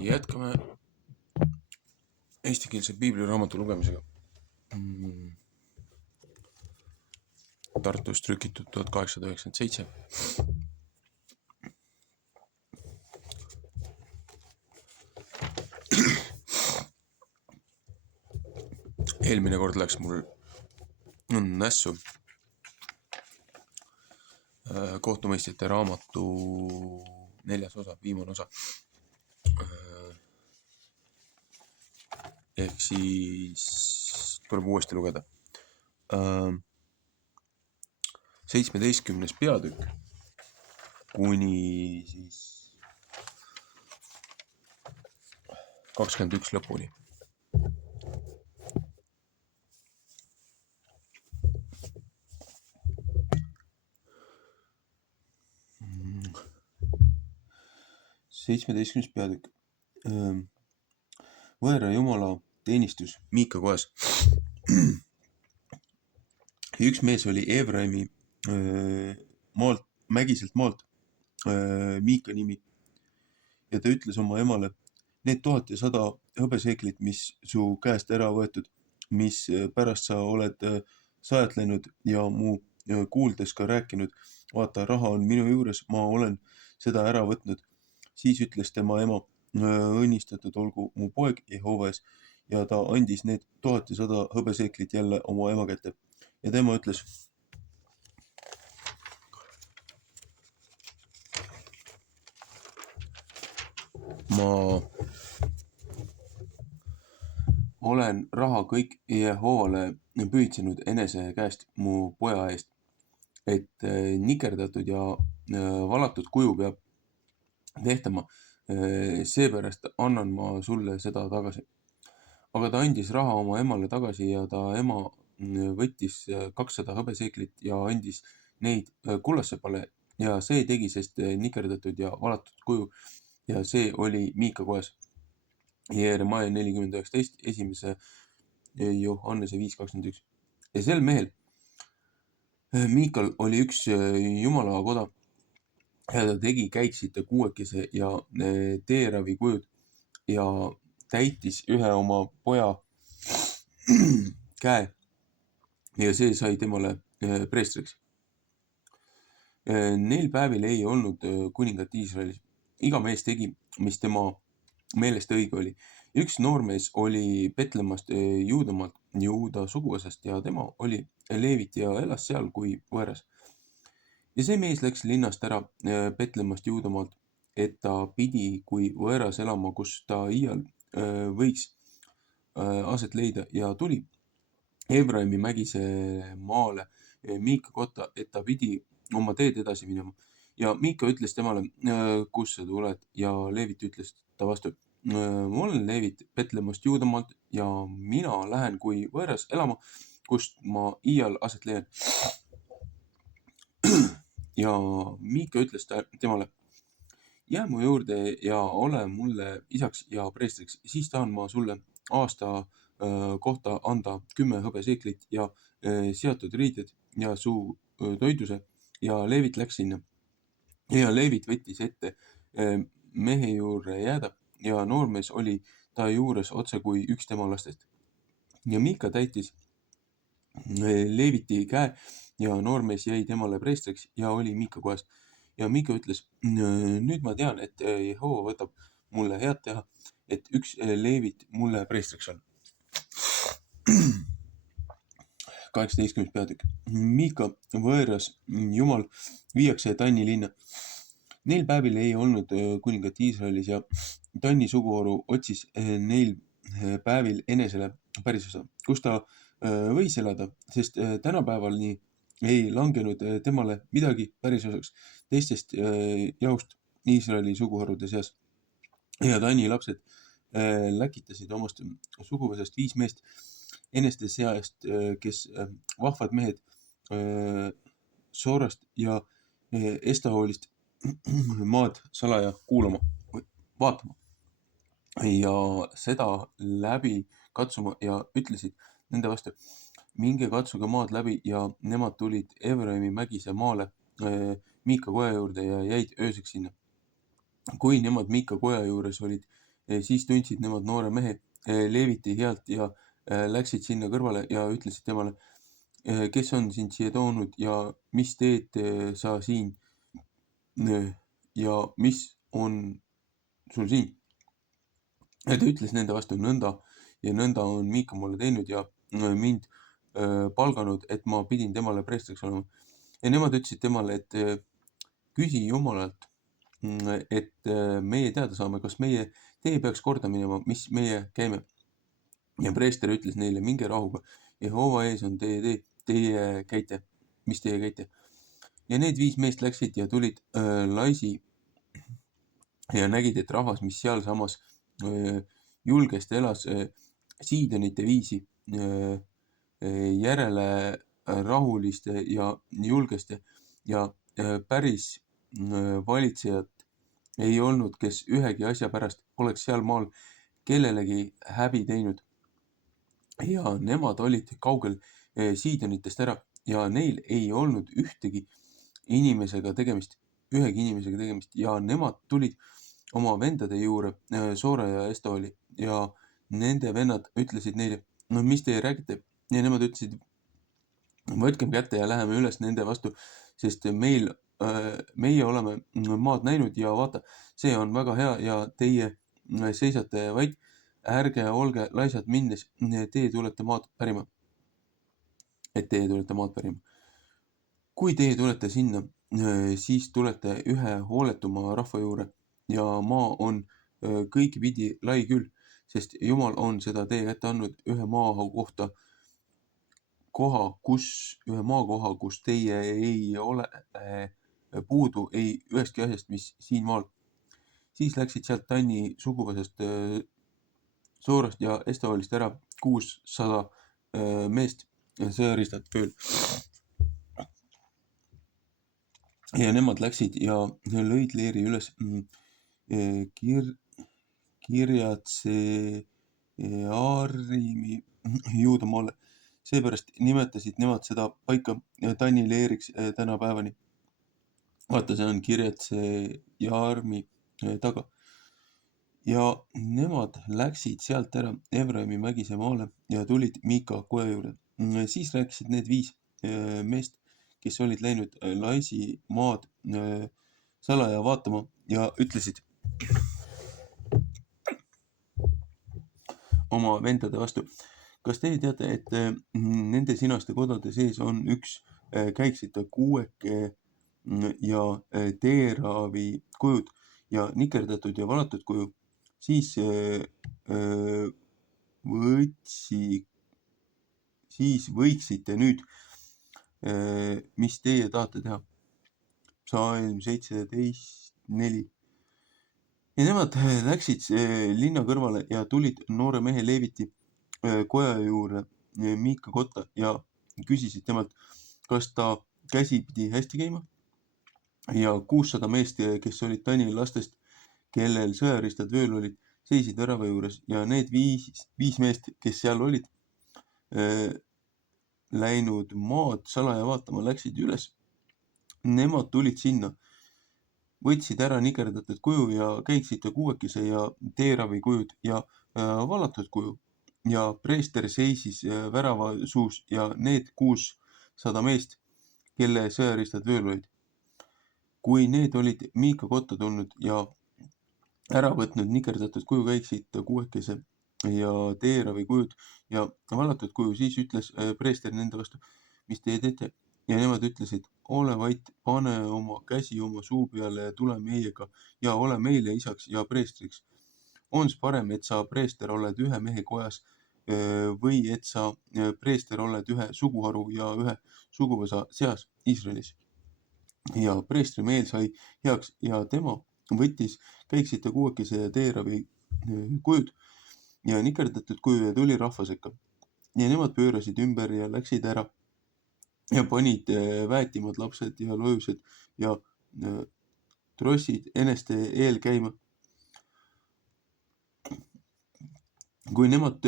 Jätkame eestikeelse piibliraamatu lugemisega. Tartus trükitud 1897. Eelmine kord läks mul nässu kohtumõistjate raamatu 4. osa, viimane osa. Ehk siis tuleb uuesti lugeda. 17. peatükk kuni siis 21 lõpuni. Seitsmeteistkümnes peatükk. Võõra jumala teenistus Miika kojas. Üks mees oli Efraimi maalt, mägiselt maalt, Miika nimi, ja ta ütles oma emale: need 1100 hõbeseeklit, mis su käest ära võetud, mis pärast sa oled sajatlenud ja mu kuuldes ka rääkinud, vaata, raha on minu juures, ma olen seda ära võtnud. Siis ütles tema ema: õnnistatud olgu mu poeg Jehova ees, ja ta andis need 1100 hõbeseeklit jälle oma ema kätte. Ja tema ütles: ma olen raha kõik Jehovale püüdsenud enese käest mu poja eest, et nikerdatud ja valatud kuju peab tehtama. Seepärast annan ma sulle seda tagasi. Aga ta andis raha oma emale tagasi ja ta ema võttis 200 hõbeseeklit ja andis neid kullasepale ja see tegi sest nikerdatud ja valatud kuju ja see oli Miika kojas. Jeeremaia 40:19, 1. Johannese 5:21. Ja sel mehel Miikal oli üks jumala koda ja ta tegi käiksite kuuekese ja teeravi kujud ja täitis ühe oma poja käe ja see sai temale preestriks. Neil päevil ei olnud kuningat Iisraelis. Iga mees tegi, mis tema meelest õige oli. Üks noormees oli Betlemmast Juudamaalt, Juuda suguvõsast ja tema oli Leevit ja elas seal kui võõras. Ja see mees läks linnast ära Betlemmast Juudamaalt, et ta pidi kui võõras elama, kus ta iial võiks aset leida ja tuli Efraimi mägise maale Miika kotta, et ta pidi oma teed edasi minema. Ja Miika ütles temale: kus sa tuled? Ja Leevit ütles ta vastu: ma olen Leevit Betlemmast Juudamaalt ja mina lähen kui võõras elama, kust ma iial aset leian. Ja Miika ütles temale: jää mu juurde ja ole mulle isaks ja preestriks, siis tahan ma sulle aasta kohta anda 10 hõbeseeklit ja seatud riided ja su toiduse. Ja Leevit läks sinna. Ja Leevit võttis ette mehe juurde jääda ja noormees oli ta juures otse kui üks tema lastest. Ja Miika täitis Leeviti käe ja noormees jäi temale preestriks ja oli Miika kojas. Ja Miika ütles: nüüd ma tean, et Jehova võtab mulle head teha, et üks Leevit mulle preestriks on. 18. peatükk. Miika võõras jumal viiakse Tanni linna. Neil päevil ei olnud kuningat Iisraelis ja Tanni suguharu otsis neil päevil enesele pärisosa, kus ta võis elada, sest tänapäeval nii ei langenud temale midagi pärisosaks teistest jahust Iisraeli suguharude seas. Ja Tanni lapsed läkitasid omast suguvõsast 5 meest eneste seast, kes vahvad mehed Soorast ja Estaolist maad salaja vaatama ja seda läbi katsuma ja ütlesid nende vastu: minge katsuge maad läbi ja nemad tulid Efraimi mägise maale Miika koja juurde ja jäid ööseks sinna. Kui nemad Miika koja juures olid, siis tundsid nemad noore mehe Leeviti healt ja läksid sinna kõrvale ja ütlesid temale, kes on sind siia toonud ja mis teed sa siin ja mis on sul siin? Ja ta ütles nende vastu nõnda ja nõnda on Miika mulle teinud ja mind palganud, et ma pidin temale preestriks olema. Ja nemad ütlesid temale, et küsi Jumalalt, et meie teada saame, kas teie peaks korda minema, mis meie käime. Ja preester ütles neile, minge rahuga, Jehova ees on teie tee, teie käite, mis teie käite. Ja need 5 meest läksid ja tulid Laisi ja nägid, et rahvas, mis sealsamas julgesti elas Siidonite viisi järele rahuliste ja julgeste ja päris valitsejat ei olnud, kes ühegi asja pärast oleks seal maal kellelegi häbi teinud. Ja nemad olid kaugel Siidonitest ära ja neil ei olnud ühegi inimesega tegemist ja nemad tulid oma vendade juurde, Soora ja Estaoli ja nende vennad ütlesid neile, no mis teie räägite? Ja nemad ütlesid, võtkem kätte ja läheme üles nende vastu, sest meie oleme maad näinud ja vaata, see on väga hea ja teie seisate vaid, ärge olge laisad minnes, teie tulete maad pärima. Kui teie tulete sinna, siis tulete ühe hooletuma rahva juurde ja maa on kõigipidi lai küll, sest Jumal on seda teie kätte andnud ühe maakoha, kus teie ei ole puudu ei ühestki asjast, mis siin maal. Siis läksid sealt Tanni suguvõsast Soorast ja Estaolist ära 600 meest sõjaristad tööl. Ja nemad läksid ja lõid leeri üles Kirjatsearimi Juudamaale. Seepärast nimetasid nemad seda paika Tanni leeriks tänapäevani. Vaata, see on Kirjatsearimi taga. Ja nemad läksid sealt ära Efraimi mägise maale ja tulid Miika koja juurde. Siis rääkisid need 5 meest, kes olid läinud Laisi maad salaja vaatama ja ütlesid oma vendade vastu. Kas teie teate, et nende sinaste kodade sees on üks käiksita kuueke ja teeravi kujud ja nikerdatud ja valatud kuju? Siis võiksite nüüd, mis teie tahate teha. Psalm 17:4. Ja nemad läksid linna kõrvale ja tulid noore mehe Leeviti koja juurde Miika kotta ja küsisid temalt, kas ta käsi pidi hästi käima. Ja 600 meest, kes olid Tanni lastest, kellel sõjaristad vööl olid, seisid värava juures ja need 5 meest, kes seal olid läinud maad salaja vaatama, läksid üles. Nemad tulid sinna, võtsid ära nikerdatud kuju ja käiksita kuuekese ja teeravi kujud ja valatud kuju. Ja preester seisis värava suus ja need 600 meest, kelle sõjaristad vööl olid. Kui need olid Miika kotta tulnud ja ära võtnud nikerdatud kuju käiksita kuuekese ja teeravi kujud ja valatud kuju, siis ütles preester nende vastu, mis teie teete? Ja nemad ütlesid, ole vait, pane oma käsi oma suu peale ja tule meiega ja ole meile isaks ja preestriks. Ons parem, et sa preester oled ühe mehe kojas või et sa preester oled ühe suguharu ja ühe suguvõsa seas Iisraelis. Ja preestri meel sai heaks ja tema võttis käiksita kuuekese ja teeravi kujud ja nikerdatud kuju ja tuli rahva sekka. Ja nemad pöörasid ümber ja läksid ära ja panid väetimad lapsed ja lojused ja trossid eneste eel käima. Kui nemad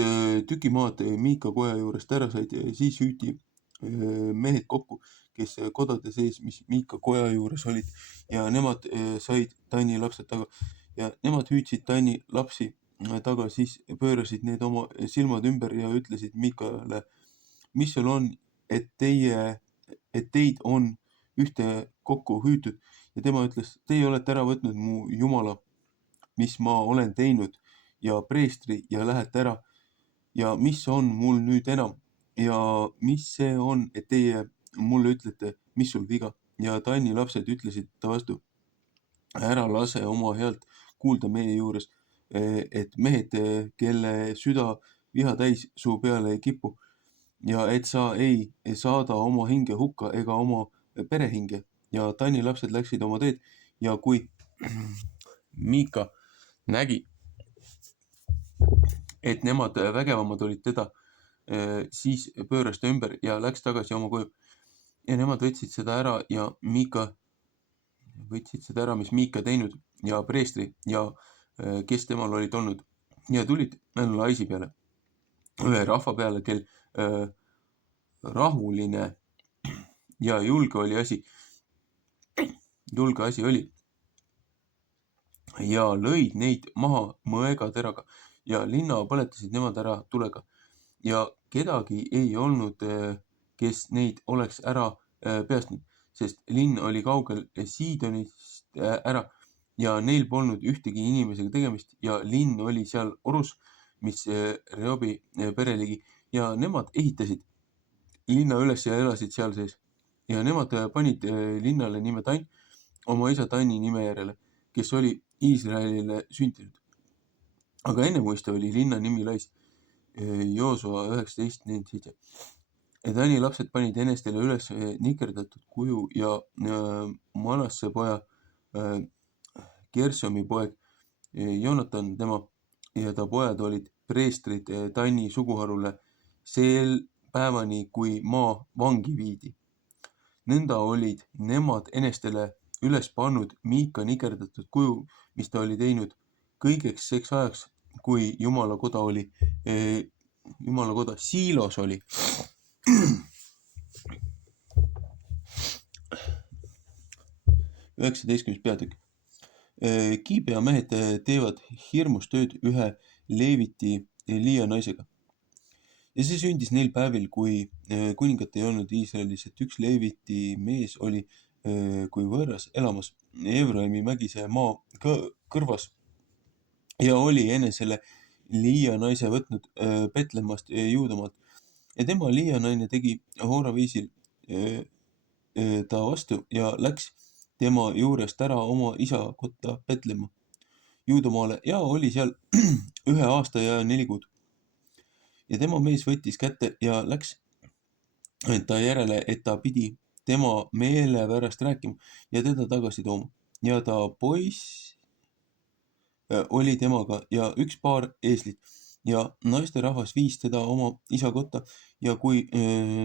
tükimaad Miika koja juurest ära said, siis hüüti mehed kokku, kes kodade sees, mis Miika koja juures olid ja nemad said Tanni lapsed taga ja nemad hüüdsid Tanni lapsi taga, siis pöörasid need oma silmad ümber ja ütlesid Miikale, mis sul on, et teid on ühte kokku hüütud ja tema ütles, teie olete ära võtnud mu jumala, mis ma olen teinud ja preestri ja lähete ära ja mis on mul nüüd enam ja mis see on, et teie mulle ütlete, mis sul viga ja Tanni lapsed ütlesid ta vastu, ära lase oma häält kuulda meie juures, et mehed, kelle süda viha täis su peale ei kipu ja et sa ei saada oma hinge hukka ega oma perehinge ja Tanni lapsed läksid oma teed ja kui Miika nägi, et nemad vägevamad olid teda, siis pööras ta ümber ja läks tagasi oma koju. Ja nemad võtsid seda ära ja mis Miika teinud ja preestri ja kes temal olid olnud ja tulid Laisi peale, ühe rahva peale, kel rahuline ja julge asi oli ja lõid neid maha mõegateraga ja linna põletasid nemad ära tulega ja kedagi ei olnud, kes neid oleks ära päästnud, sest linn oli kaugel Siidonist ära ja neil polnud ühtegi inimesega tegemist ja linn oli seal orus, mis Rehobi pere ligi ja nemad ehitasid linna üles ja elasid seal sees ja nemad panid linnale nime Tann oma isa Tanni nime järele, kes oli Iisraelile sündinud. Aga enne muiste oli linna nimi Lais, Joosua 19:47. Tanni lapsed panid enestele üles nikerdatud kuju ja Manasse poja, Gersomi poeg, Joonatan tema ja ta pojad olid preestrid Tanni suguharule sel päevani, kui maa vangi viidi. Nõnda olid nemad enestele üles pannud Miika nikerdatud kuju, mis ta oli teinud kõigeks seks ajaks, kui Jumala koda Siilos oli. 19. peatükk. Kiibea mehed teevad hirmus tööd ühe Leeviti Liia naisega. Ja see sündis neil päevil, kui kuningat ei olnud Iisraelis, et üks Leeviti mees oli kui võõras elamas Efraimi mägise maa kõrvas ja oli enesele Liia naise võtnud Betlemmast Juudamaalt ja tema Liia naine tegi hooraviisil ta vastu ja läks tema juurest ära oma isa kotta Betlemma Juudamaale ja oli seal 1 aasta ja 4 kuud. Ja tema mees võttis kätte ja läks ta järele, et ta pidi tema meele pärast rääkima ja teda tagasi tooma. Ja ta poiss oli temaga ja üks paar eeslit ja naisterahvas viis teda oma isa kotta ja kui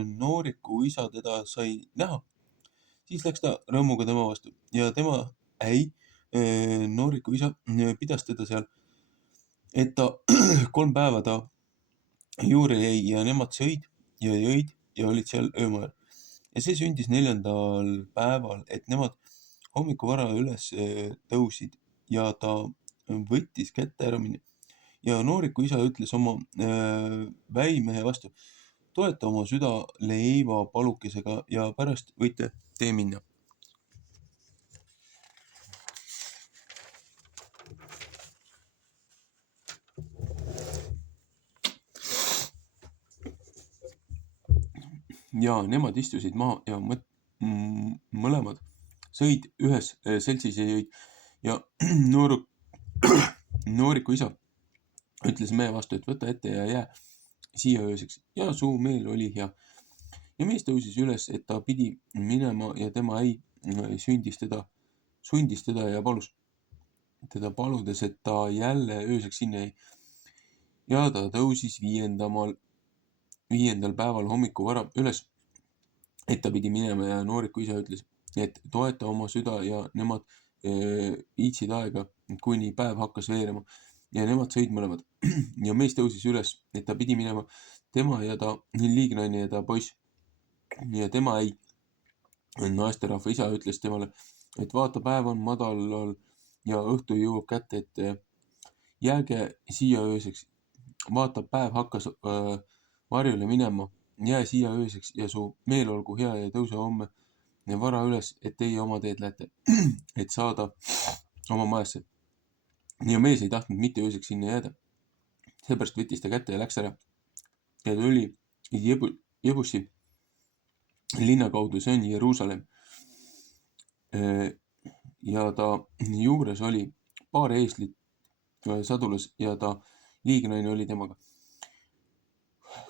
nooriku isa teda sai näha, siis läks ta rõõmuga tema vastu ja tema nooriku isa pidas teda seal, et ta 3 päeva ta juurde jäi ja nemad sõid ja jõid ja olid seal öömaal. Ja see sündis 4. päeval, et nemad hommikuvara üles tõusid ja ta võttis kätte ära minna. Ja nooriku isa ütles oma väimehe vastu, toeta oma süda leiva palukesega ja pärast võite tee minna. Ja nemad istusid maha ja mõlemad sõid ühes seltsis ja jõid ja nooriku isa ütles mehe vastu, et võta ette ja jää siia ööseks ja su meel oli hea. Ja mees tõusis üles, et ta pidi minema ja tema sundis teda ja palus teda paludes, et ta jälle ööseks sinna jäi. Ja ta tõusis 5. päeval hommikuvara üles, et ta pidi minema ja nooriku isa ütles, et toeta oma süda ja nemad viitsid aega, kuni päev hakkas veerema ja nemad sõid mõlemad. Ja mees tõusis üles, et ta pidi minema, tema ja ta liignaine ja ta poiss ja tema naisterahva isa ütles temale, et vaata, päev on madalal ja õhtu jõuab kätte, et jääge siia ööseks. Vaata, päev hakkas varjule minema, jää siia ööseks ja su meel olgu hea ja tõuse homme vara üles, et teie oma teed lähete, et saada oma majasse. ja mees ei tahtnud mitte ööseks sinna jääda. Seepärast võttis ta kätte ja läks ära ja tuli Jebusi linna kaudu, see on Jeruusalemm. ja ta juures oli paar eeslit sadulas ja ta liignaine oli temaga.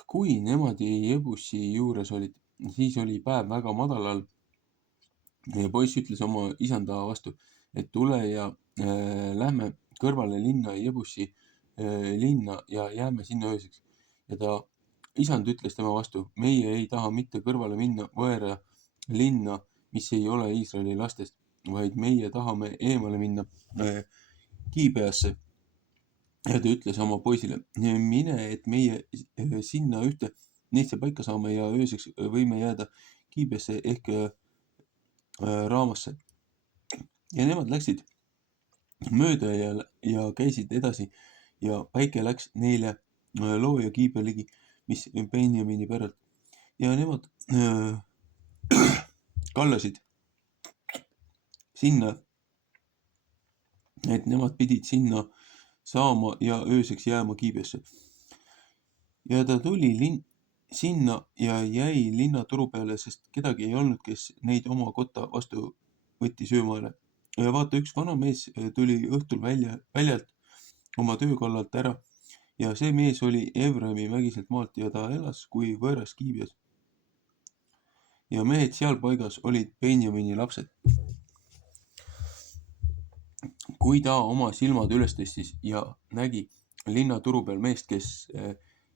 Kui nemad Jebusi juures olid, siis oli päev väga madalal ja poiss ütles oma isanda vastu, et tule ja lähme kõrvale linna Jebusi linna ja jääme sinna ööseks. Ja ta isand ütles tema vastu, meie ei taha mitte kõrvale minna võõra linna, mis ei ole Iisraeli lastest, vaid meie tahame eemale minna Gibeasse. Ja ta ütles oma poisile, mine, et meie sinna ühte neisse paika saame ja ööseks võime jääda Gibeasse ehk Raamasse. Ja nemad läksid mööda ja käisid edasi ja päike läks neile loo ja Giibea ligi, mis Benjamini päralt. Ja nemad kallasid sinna, et nemad pidid sinna saama ja ööseks jääma Giibeasse. Ja ta tuli sinna ja jäi linnaturu peale, sest kedagi ei olnud, kes neid oma kotta vastu võttis öömaale. Ja vaata, üks vana mees tuli õhtul väljalt oma töökallalt ära ja see mees oli Efraimi mägiselt maalt ja ta elas kui võõras Giibeas. Ja mehed seal paigas olid Benjamini lapsed. Kui ta oma silmad üles tõstis ja nägi linnaturu peal meest, kes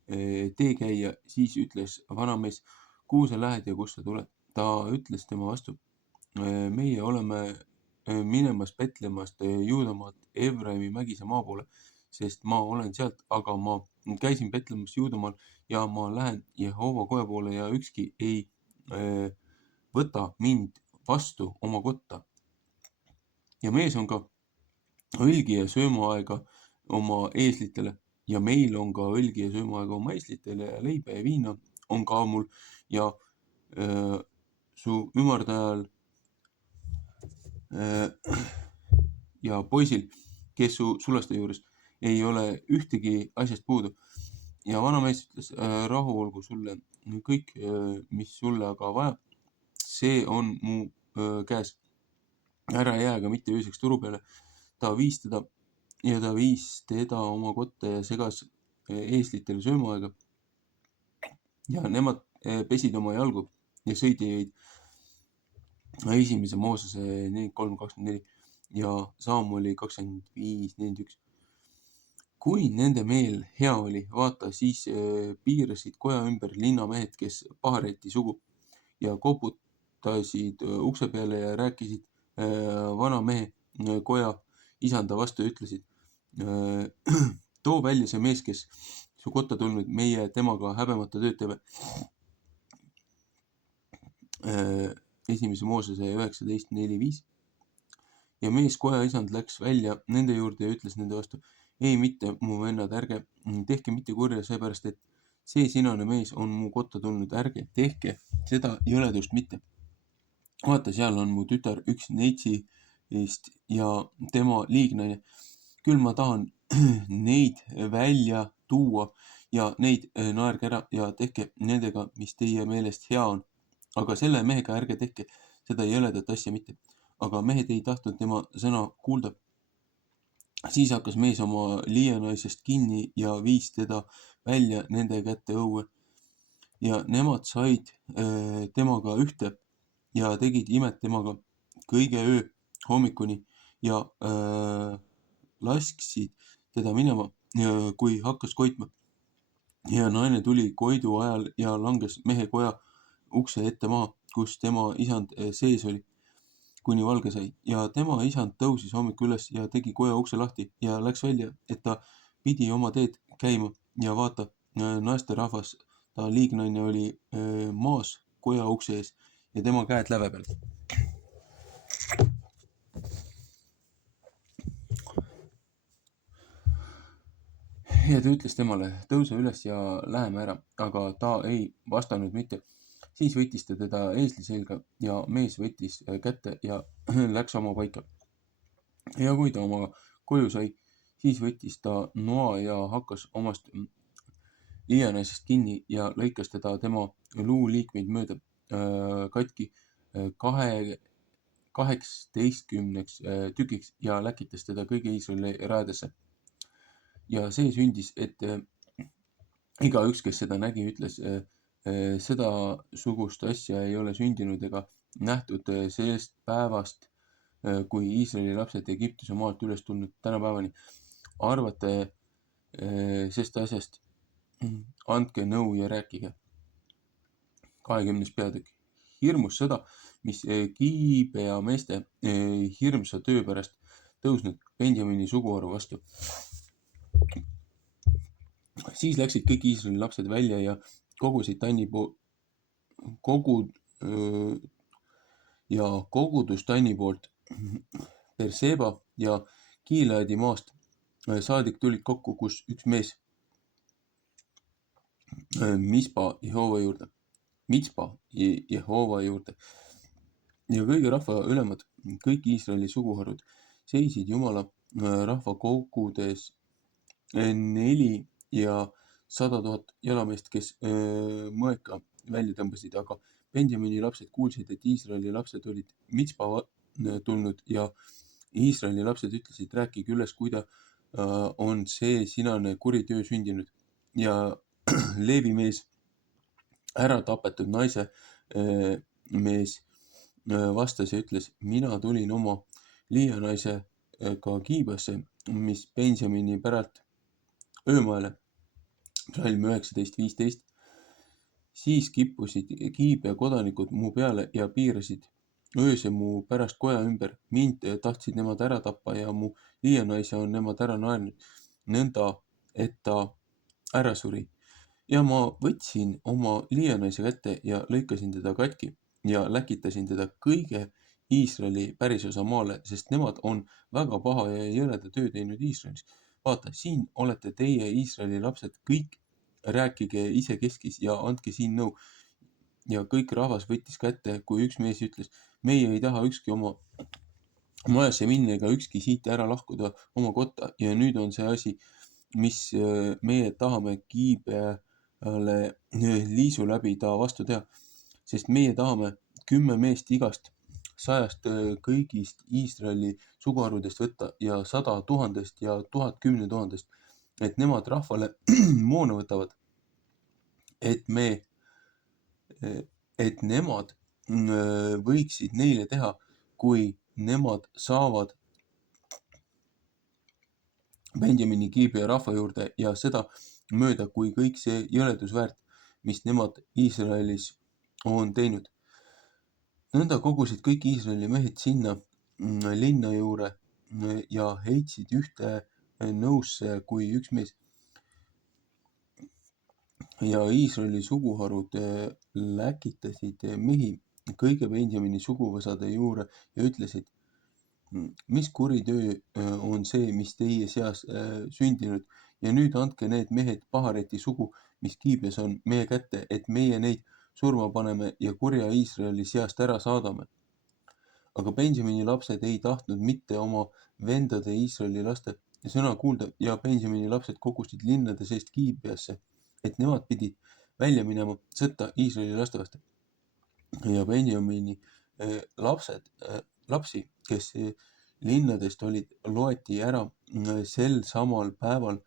tee käia, siis ütles vana mees, kuhu sa lähed ja kust sa tuled? Ta ütles tema vastu, meie oleme minemas Betlemmast Juudamaalt Efraimi mägise maa poole, sest ma olen sealt, aga ma käisin Betlemmast Juudamaal ja ma lähen Jehova koja poole ja ükski ei võta mind vastu oma kotta. Ja mees on ka õlgi ja söömaaega oma eeslitele ja meil on ka õlgi ja söömaaega oma eeslitele ja leiba ja viina on ka mul ja su ümardajal ja poisil, kes su sulaste juures, ei ole ühtegi asjast puudu. Ja vana mees ütles, rahu olgu sulle, kõik, mis sulle aga vaja, see on mu käes. Ära jää ka mitte ööseks turu peale. Ta viis teda oma kotta ja segas eeslitele söömaaega. Ja nemad pesid oma jalgu ja sõid ja jõid. Esimese Moosese 43:24 ja Saamuli 25:41. Kui nende meel hea oli, vaata, siis piirasid koja ümber linnamehed, kes Pahareti sugu ja koputasid ukse peale ja rääkisid vana mehe koja isanda vastu ja ütlesid, too välja see mees, kes su kotta tulnud, meie temaga häbemata tööd teeme. Esimese Moosese 19:4-5. Ja mees koja isand läks välja nende juurde ja ütles nende vastu, ei mitte, mu vennad, ärge tehke mitte kurja, seepärast et see sinane mees on mu kotta tulnud, ärge tehke seda jõledust mitte. Vaata, seal on mu tütar üks neitsist ja tema liignaine. Küll ma tahan neid välja tuua ja neid naerge ära ja tehke nendega, mis teie meelest hea on. Aga selle mehega ärge tehke seda jõledat asja mitte. Aga mehed ei tahtnud tema sõna kuulda. Siis hakkas mees oma liianaisest kinni ja viis teda välja nende kätte õue. Ja nemad said temaga ühte ja tegid imet temaga kõige öö hommikuni ja lasksid teda minema, kui hakkas koitma. Ja naine tuli koidu ajal ja langes mehe koja ukse ette maha, kus tema isand sees oli, kuni valge sai. Ja tema isand tõusis hommikul üles ja tegi koja ukse lahti ja läks välja, et ta pidi oma teed käima. Ja vaata, naisterahvas, ta liignaine oli maas koja ukse ees ja tema käed läve peal. Ja ta ütles temale, tõuse üles ja läheme ära, aga ta ei vastanud mitte. Siis võttis ta teda eesli selga ja mees võttis kätte ja läks oma paika. Ja kui ta oma koju sai, siis võttis ta noa ja hakkas omast liianaisest kinni ja lõikas teda tema luuliikmeid mööda katki 18 tükiks ja läkitas teda kõigi Iisraeli raedesse. Ja see sündis, et igaüks, kes seda nägi, ütles, sedasugust asja ei ole sündinud ega nähtud sellest päevast, kui Iisraeli lapsed Egiptuse maalt üles tulnud tänapäevani. Arvate sellest asjast, andke nõu ja rääkige. 20. peatükk. Hirmus sõda, mis Giibea meeste hirmsa töö pärast tõusnud Benjamini suguharu vastu. Siis läksid kõik Iisraeli lapsed välja ja kogusid kogudus Tanni poolt Berseba ja Gileadi maast saadik tulid kokku, kus üks mees Mitspa Jehova juurde. Ja kõigi rahva ülemad, kõik Iisraeli suguharud seisid Jumala rahva kogudes 4 ja 100 000 jalameest, kes mõeka välja tõmbasid, aga Benjamini lapsed kuulsid, et Iisraeli lapsed olid Mitspa tulnud ja Iisraeli lapsed ütlesid, rääkige üles, kuida on see sinane kuri töö sündinud. Ja Leevi mees, ära tapetud naise mees vastas ja ütles, mina tulin oma liianaisega Giibasse, mis Benjamini päralt öömaale, Psalm 19:15. Siis kippusid Giibea kodanikud mu peale ja piirasid öösel mu pärast koja ümber. Mind tahtsid nemad ära tappa ja mu liianaise on nemad ära naernud, nõnda, et ta ära suri. Ja ma võtsin oma liianaise kätte ja lõikasin teda katki ja läkitasin teda kõige Iisraeli pärisosa maale, sest nemad on väga paha ja jõleda töö teinud Iisraelis. Vaata, siin olete teie Iisraeli lapsed kõik, rääkige isekeskis ja andke siin nõu. Ja kõik rahvas võttis kätte, kui üks mees ütles, meie ei taha ükski oma majasse minna ega ükski siit ära lahkuda oma kotta ja nüüd on see asi, mis meie tahame Giibeale liisu läbi ta vastu teha, sest meie tahame 10 meest igast 100 kõigist Iisraeli suguharudest võtta ja 100 000 ja 1000 10 000, et nemad rahvale moona võtavad, et nemad võiksid neile teha, kui nemad saavad Benjamini Giibea rahva juurde ja seda mööda, kui kõik see jõledusväärt, mis nemad Iisraelis on teinud. Nõnda kogusid kõik Iisraeli mehed sinna linna juurde ja heitsid ühte nõusse kui üks mees. Ja Iisraeli suguharud läkitasid mehi kõige Benjamini suguvõsade juurde ja ütlesid, mis kuri töö on see, mis teie seas sündinud ja nüüd andke need mehed Pahareti sugu, mis Giibeas on, meie kätte, et meie neid surma paneme ja kurja Iisraeli seast ära saadame. Aga Benjamini lapsed ei tahtnud mitte oma vendade Iisraeli laste sõna kuulda ja Benjamini lapsed kogusid linnade seest Giibeasse, et nemad pidid välja minema sõtta Iisraeli laste vastu. Ja Benjamini lapsi, kes linnadest olid, loeti ära sel samal päeval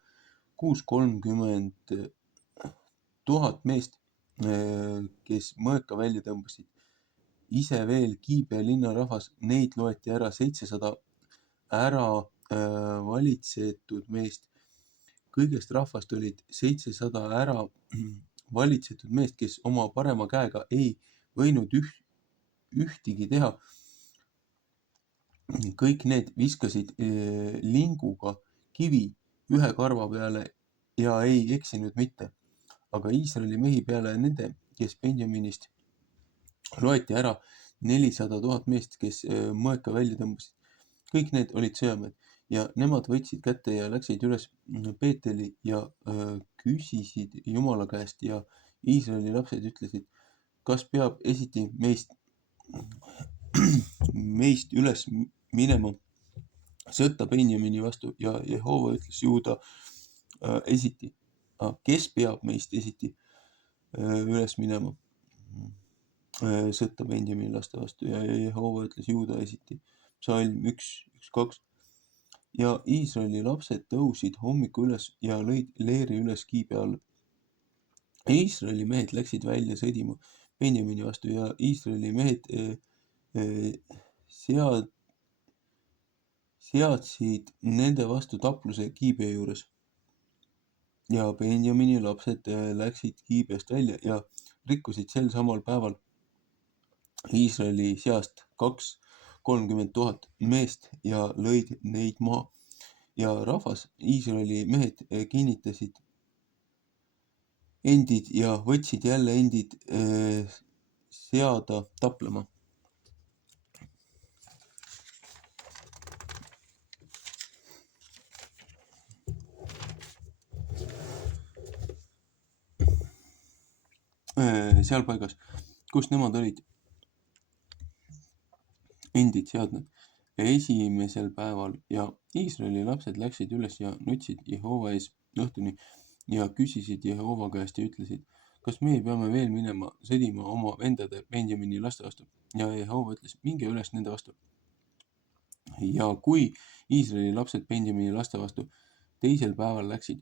630 000 meest, kes mõõka välja tõmbasid. Ise veel Giibea linnarahvas, neid loeti ära 700 ära valitsetud meest. Kõigest rahvast olid 700 ära valitsetud meest, kes oma parema käega ei võinud ühtigi teha. Kõik need viskasid linguga kivi ühe karva peale ja ei eksinud mitte. Aga Iisraeli mehi peale nende, kes Benjaminist loeti ära 400 000 meest, kes mõeka välja tõmbasid. kõik need olid sõjamehed ja nemad võtsid kätte ja läksid üles Peeteli ja küsisid Jumala käest ja Iisraeli lapsed ütlesid, kas peab esiti meist üles minema sõtta Benjamini vastu ja Jehova ütles Juuda esiti. Kes peab meist esiti üles minema sõtta Benjamini laste vastu ja Jehova ütles Juuda esiti. Psalm 1:2. Ja Iisraeli lapsed tõusid hommikul üles ja lõid leeri üles Giibea all. Iisraeli mehed läksid välja sõdima Benjamini vastu ja Iisraeli mehed seadsid nende vastu tapluse Giibea juures. Ja Benjamini lapsed läksid Giibeast välja ja rikkusid sel samal päeval Iisraeli seast 30 000 meest ja lõid neid maha. Ja rahvas, Iisraeli mehed kinnitasid endid ja võtsid jälle endid seada taplema. Seal paigas, kus nemad olid endid seadnud esimesel päeval ja Iisraeli lapsed läksid üles ja nutsid Jehova ees õhtuni ja küsisid Jehova käest ja ütlesid, kas meie peame veel minema sõdima oma vendade Benjamini laste vastu? Ja Jehova ütles, minge üles nende vastu. Ja kui Iisraeli lapsed Benjamini laste vastu teisel päeval läksid,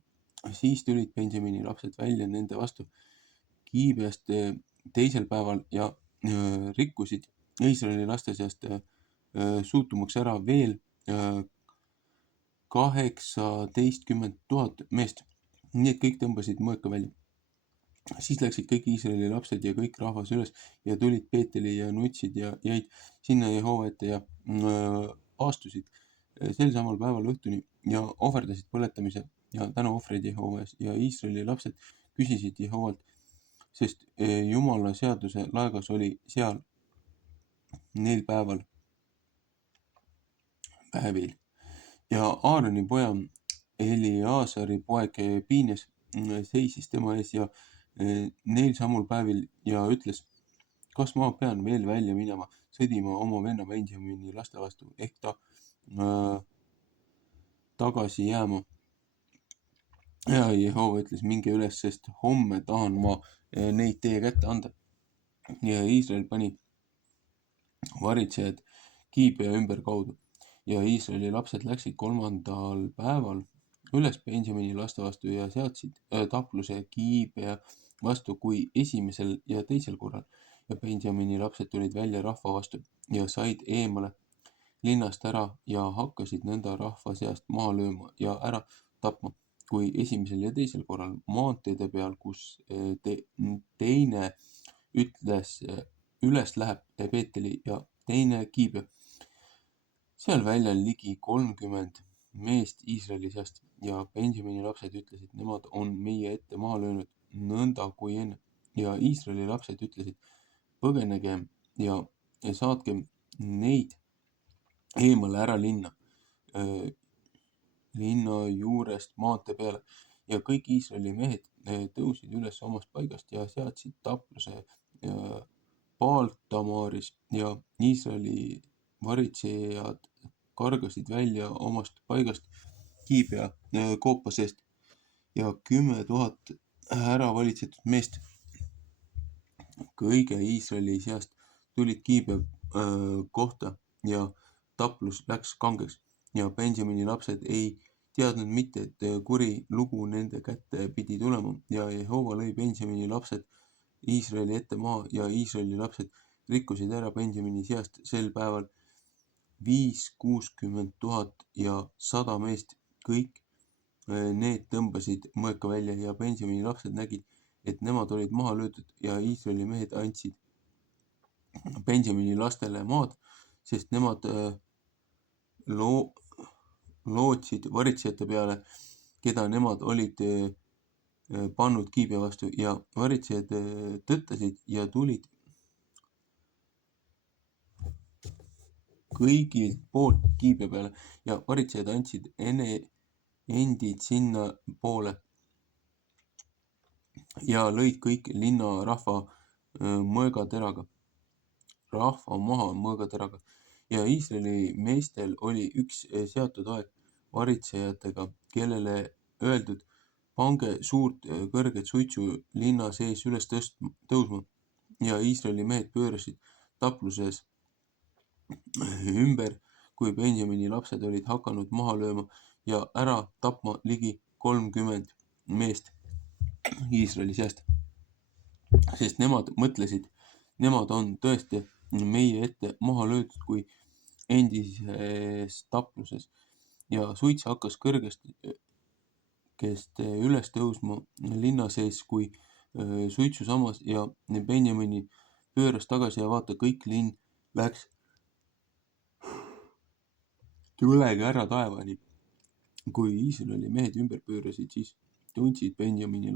siis tulid Benjamini lapsed välja nende vastu Giibeast teisel päeval ja rikkusid Iisraeli laste seast suutumaks ära veel 18 000 meest. Nii et kõik tõmbasid mõõka välja. Siis läksid kõik Iisraeli lapsed ja kõik rahvas üles ja tulid Peeteli ja nutsid ja jäid sinna Jehova ette ja aastusid sel samal päeval õhtuni ja ohverdasid põletamise ja tänuohvreid Jehova ees ja Iisraeli lapsed küsisid Jehovalt, sest Jumala seaduse laegas oli seal neil päevil. Ja Aaroni poja Eliaasari poeg Piines seisis tema ees ja neil samul päevil ja ütles, kas ma pean veel välja minema sõdima oma venna Benjamini laste vastu ehk ta tagasi jääma. Ja Jehova ütles, minge üles, sest homme tahan ma neid teie kätte anda. Ja Iisrael pani varitsejad Giibea ümberkaudu ja Iisraeli lapsed läksid 3. päeval üles Benjamini laste vastu ja seadsid tapluse Giibea vastu kui esimesel ja teisel korral. Ja Benjamini lapsed tulid välja rahva vastu ja said eemale linnast ära ja hakkasid nõnda rahva seast maha lööma ja ära tapma, kui esimesel ja teisel korral maanteede peal, kus teine üles läheb Peeteli ja teine Giibea. Seal väljal ligi 30 meest Iisraeli seast ja Benjamini lapsed ütlesid, nemad on meie ette maha löönud nõnda kui enne. Ja Iisraeli lapsed ütlesid, põgenegem ja saatkem neid eemale ära linna juurest maantee peale. Ja kõik Iisraeli mehed tõusid üles omast paigast ja seadsid tapluse Baal-Tamaris ja Iisraeli varitsejad kargasid välja omast paigast Giibea koopa seest ja 10 000 ära valitsetud meest kõige Iisraeli seast tulid Giibea kohta ja taplus läks kangeks ja Benjamini lapsed ei teadnud mitte, et kuri lugu nende kätte pidi tulema ja Jehova lõi Benjamini lapsed Iisraeli ette maha ja Iisraeli lapsed rikkusid ära Benjamini seast sel päeval 60 000 ja 100 meest. Kõik need tõmbasid mõõka välja ja Benjamini lapsed nägid, et nemad olid maha löödud ja Iisraeli mehed andsid Benjamini lastele maad, sest nemad lootsid varitsejate peale, keda nemad olid pannud Giibea vastu ja varitsejad tõttasid ja tulid kõigilt poolt kiibe peale ja varitsejad andsid endid sinna poole ja lõid kõik rahva maha mõõgateraga. Ja Iisraeli meestel oli üks seatud aeg varitsejatega, kellele öeldud, pange suurt kõrget suitsu linna sees üles tõusma. Ja Iisraeli mehed pöörasid tapluses ümber, kui Benjamini lapsed olid hakanud maha lööma ja ära tapma ligi 30 meest Iisraeli seast. Sest nemad mõtlesid, nemad on tõesti meie ette maha löödud kui endises tapluses. Ja suits hakkas kõrgest üles tõusma linna sees kui suitsu samas ja Benjamini pööras tagasi ja vaata, kõik linn läks tulega ära taevani. Kui Iisraeli mehed ümber pöörasid, siis tundsid Benjamini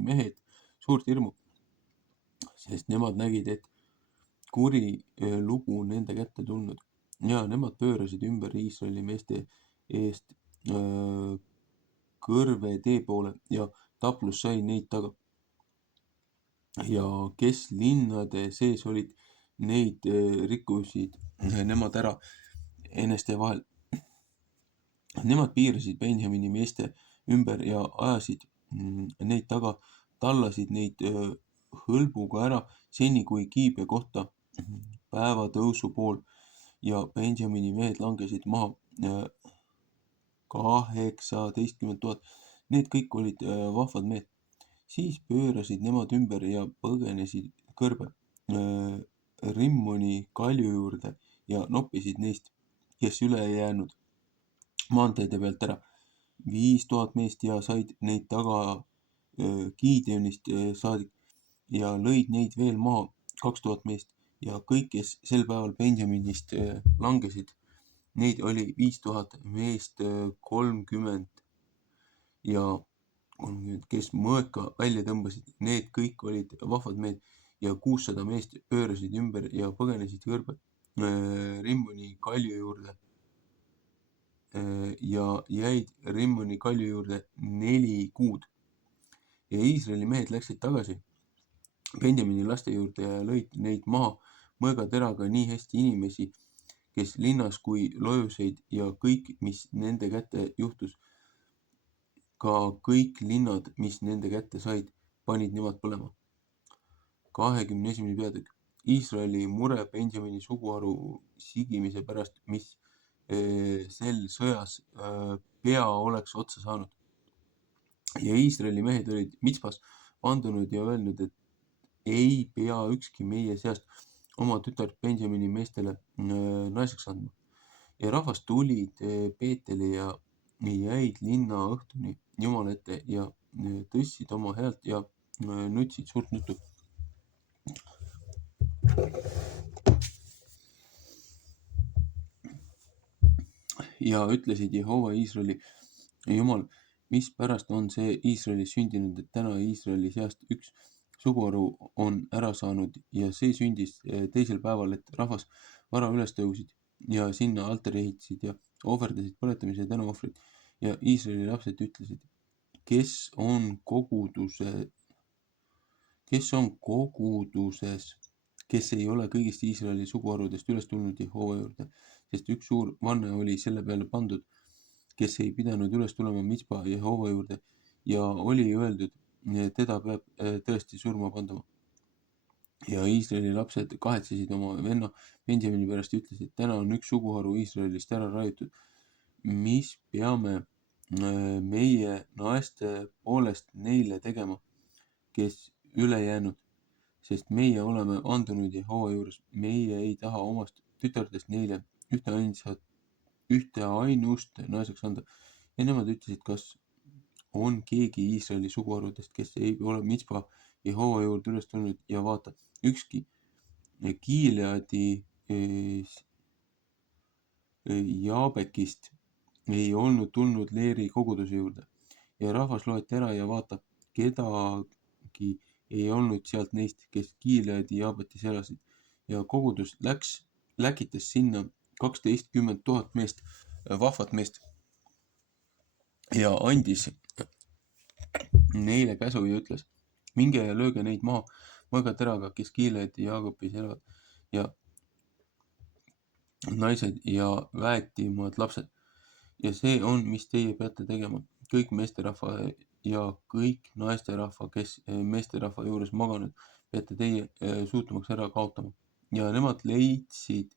mehed suurt hirmu, sest nemad nägid, et kuri lugu nende kätte tulnud ja nemad pöörasid ümber Iisraeli meeste eest kõrve tee poole ja taplus sai neid taga. Ja kes linnade sees olid, neid rikkusid nemad ära eneste vahel. Nemad piirasid Benjamini meeste ümber ja ajasid neid taga, tallasid neid hõlbuga ära, seni kui kiibe kohta päevatõusu pool ja Benjamini mehed langesid maha 18 000. Need kõik olid vahvad mehed. Siis pöörasid nemad ümber ja põgenesid kõrbe Rimmoni kalju juurde ja noppisid neist, kes üle ei jäänud maanteede pealt ära 5000 meest ja said neid taga Gideonist saadik ja lõid neid veel maha 2000 meest ja kõik, kes sel päeval Benjaminist langesid, neid oli 5000 meest 30 ja 30, kes mõõka välja tõmbasid, need kõik olid vahvad mehed ja 600 meest pöörasid ümber ja põgenesid kõrbe Rimmoni kalju juurde ja jäid Rimmoni kalju juurde 4 kuud. Ja Iisraeli mehed läksid tagasi Benjamini laste juurde ja lõid neid maha mõõgateraga nii hästi inimesi, kes linnas kui lojuseid ja kõik, mis nende kätte juhtus, ka kõik linnad, mis nende kätte said, panid nemad põlema. 21. peatükk. Iisraeli mure Benjamini suguharu sigimise pärast, mis sel sõjas pea oleks otsa saanud. Ja Iisraeli mehed olid Mitspas vandunud ja öelnud, et ei pea ükski meie seast oma tütart Benjamini meestele naiseks andma. Ja rahvas tulid Peeteli ja jäid linna õhtuni Jumala ette ja tõstsid oma häält ja nutsid suurt nuttu. Ja ütlesid Jehova Iisraeli Jumal, mispärast on see Iisraelis sündinud, et täna Iisraeli seast üks suguharu on ära saanud ja see sündis teisel päeval, et rahvas vara üles tõusid ja sinna altari ehitasid ja ohverdasid põletamise ja tänuohvrid. Ja Iisraeli lapsed ütlesid, kes on koguduses, kes ei ole kõigist Iisraeli suguharudest üles tulnud Jehova juurde, sest üks suur vanne oli selle peale pandud, kes ei pidanud üles tulema Mitspa Jehova juurde ja oli öeldud, teda peab tõesti surma pandama. Ja Iisraeli lapsed kahetsesid oma venna Benjamini pärast ja ütlesid, täna on üks suguharu Iisraelist ära raiutud. Mis peame meie naiste poolest neile tegema, kes üle jäänud, sest meie oleme andunud Jehova juures, meie ei taha omast tütardest neile ühte ainust naiseks anda. Ja nemad ütlesid, kas on keegi Iisraeli suguharudest, kes ei ole Mitspa Jehova juurde üles tulnud ja vaata, ükski Gileadi Jaabekist ei olnud tulnud Leeri koguduse juurde ja rahvas loeti ära ja vaata, kedagi ei olnud sealt neist, kes Gileadi Jaabetis elasid ja kogudus läks läkitas sinna 12 000 meest, vahvat meest ja andis neile käsu ja ütles, minge ja lööge neid maha mõõgateraga, kes Gileadi ja Jaagopis elavad ja naised ja väetimad lapsed. Ja see on, mis teie peate tegema. Kõik meesterahva ja kõik naisterahva, kes meesterahva juures maganud, peate teie suutmaks ära kaotama. Ja nemad leidsid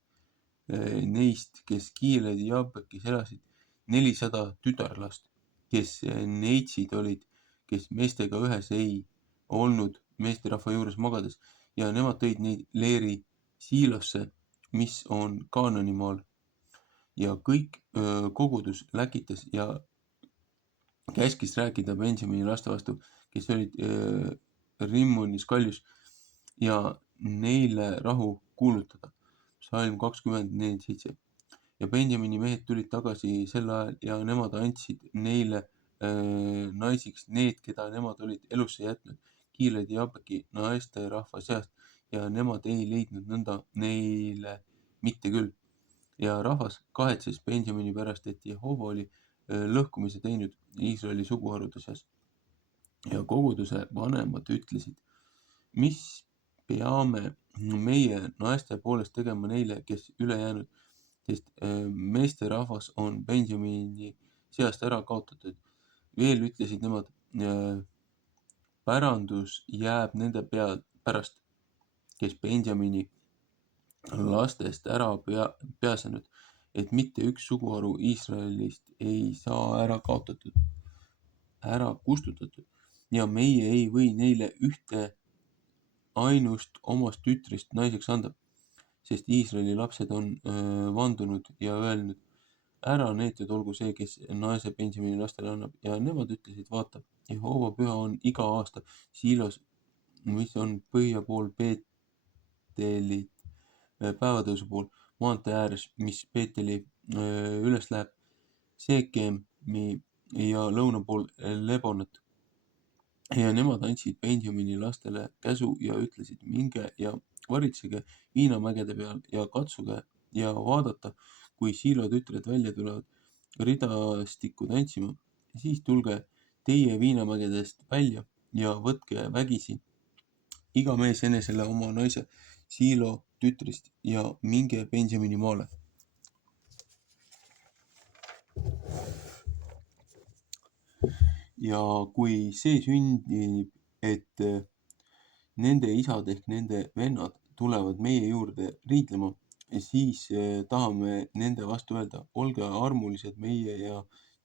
neist, kes Gileadi ja Jaabekis elasid, 400 tütarlast, kes neitsid olid, kes meestega ühes ei olnud meesterahva juures magades ja nemad tõid neid leeri Siilosse, mis on Kaananimaal ja kõik kogudus läkitas ja käskis rääkida Benjamini laste vastu, kes olid Rimmonis kaljus ja neile rahu kuulutada. Psalm 20:4-7. Ja Benjamini mehed tulid tagasi sel ajal ja nemad andsid neile naisiks need, keda nemad olid elusse jätnud Gileadi ja Jaabeki naisterahva seast ja nemad ei leidnud nõnda neile mitte küll. Ja rahvas kahetses Benjamini pärast, et Jehova oli lõhkumise teinud Iisraeli suguharude seas. Ja koguduse vanemad ütlesid, mis peame meie naiste poolest tegema neile, kes üle jäänud, sest meesterahvas on Benjamini seast ära kaotatud. Veel ütlesid nemad, pärandus jääb nende pärast, kes Benjamini lastest ära pääsenud, et mitte üks suguharu Iisraelist ei saa ära kaotatud, ära kustutatud ja meie ei või neile ühte ainust omast tütrist naiseks anda, sest Iisraeli lapsed on vandunud ja öelnud, ära neetud olgu see, kes naise Benjamini lastele annab ja nemad ütlesid, vaata, Jehova püha on iga aasta Siilos, mis on põhja pool Peeteli päevatõusu pool maantee ääres, mis Peeteli üles läheb, Seekemi ja lõuna pool Lebonat. Ja nemad andsid Benjamini lastele käsu ja ütlesid, minge ja varitsege viinamägede peal ja katsuge ja vaadata, kui Siilo tütred välja tulevad ridastikku tantsima, siis tulge teie viinamägedest välja ja võtke vägisi iga mees enesele oma naise Siilo tütrist ja minge Benjamini maale. Ja kui see sünnib, et nende isad ehk nende vennad tulevad meie juurde riidlema, siis tahame nende vastu öelda, olge armulised meie ja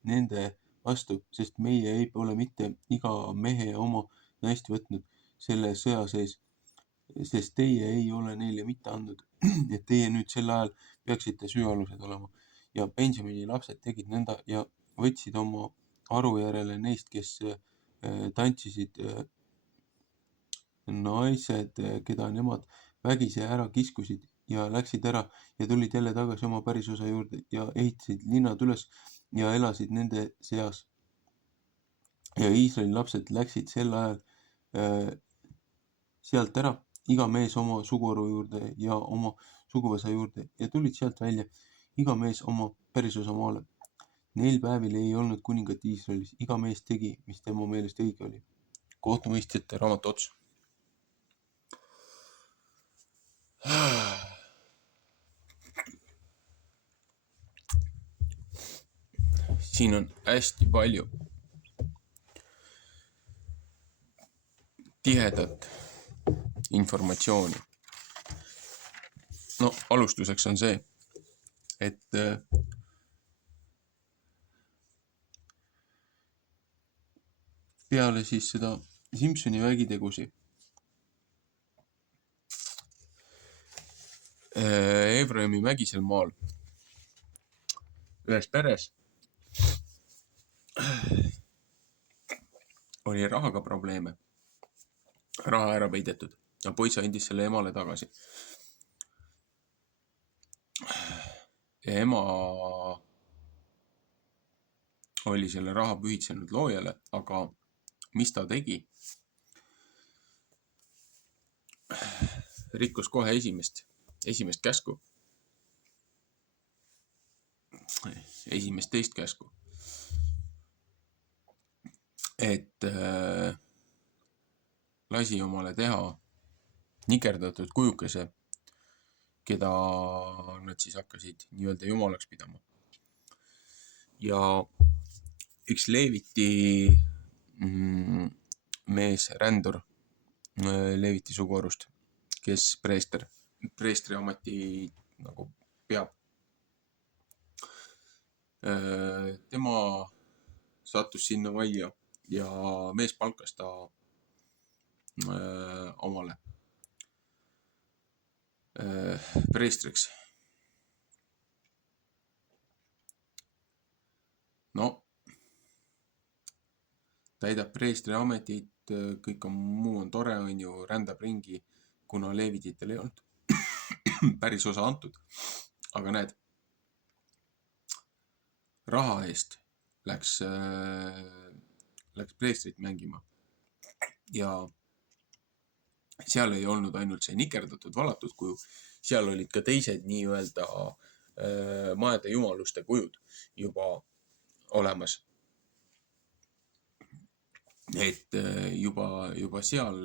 nende vastu, sest meie ei ole mitte iga mehe oma naist võtnud selle sõja sees, sest teie ei ole neile mitte andnud, et teie nüüd sel ajal peaksite süüalused olema. Ja Benjamini lapsed tegid nõnda ja võtsid oma aru järele neist, kes tantsisid naised, keda nemad vägisi ära kiskusid ja läksid ära ja tulid jälle tagasi oma pärisosa juurde ja ehitasid linnad üles ja elasid nende seas. Ja Iisraeli lapsed läksid sel ajal sealt ära, iga mees oma suguharu juurde ja oma suguvõsa juurde ja tulid sealt välja, iga mees oma pärisosa maale. Neil päevil ei olnud kuningat Iisraelis, iga mees tegi, mis tema meelest õige oli. Kohtumõistjate raamatu ots. Siin on hästi palju tihedat informatsiooni. No alustuseks on see, et peale siis seda Simpsoni vägitegusi Efraimi mägisel maal ühes peres oli rahaga probleeme, raha ära peidetud ja poiss andis selle emale tagasi. Ja ema oli selle raha pühitsenud loojale, aga mis ta tegi? Rikkus kohe esimest käsku esimest teist käsku. Et lasi omale teha nikerdatud kujukese, keda nad siis hakkasid nii-öelda jumalaks pidama. Ja üks Leeviti mees, rändur Leeviti suguharust, kes preestri ameti nagu peab. Tema sattus sinna majja ja mees palkas ta omale preestriks. No, täidab preestri ametit, kõik muu on tore, on ju, rändab ringi, kuna leevititel ei olnud päris osa antud. Aga näed, raha eest läks preestrit mängima. Ja seal ei olnud ainult see nikerdatud valatud kuju, seal olid ka teised nii-öelda maede jumaluste kujud juba olemas. Et juba seal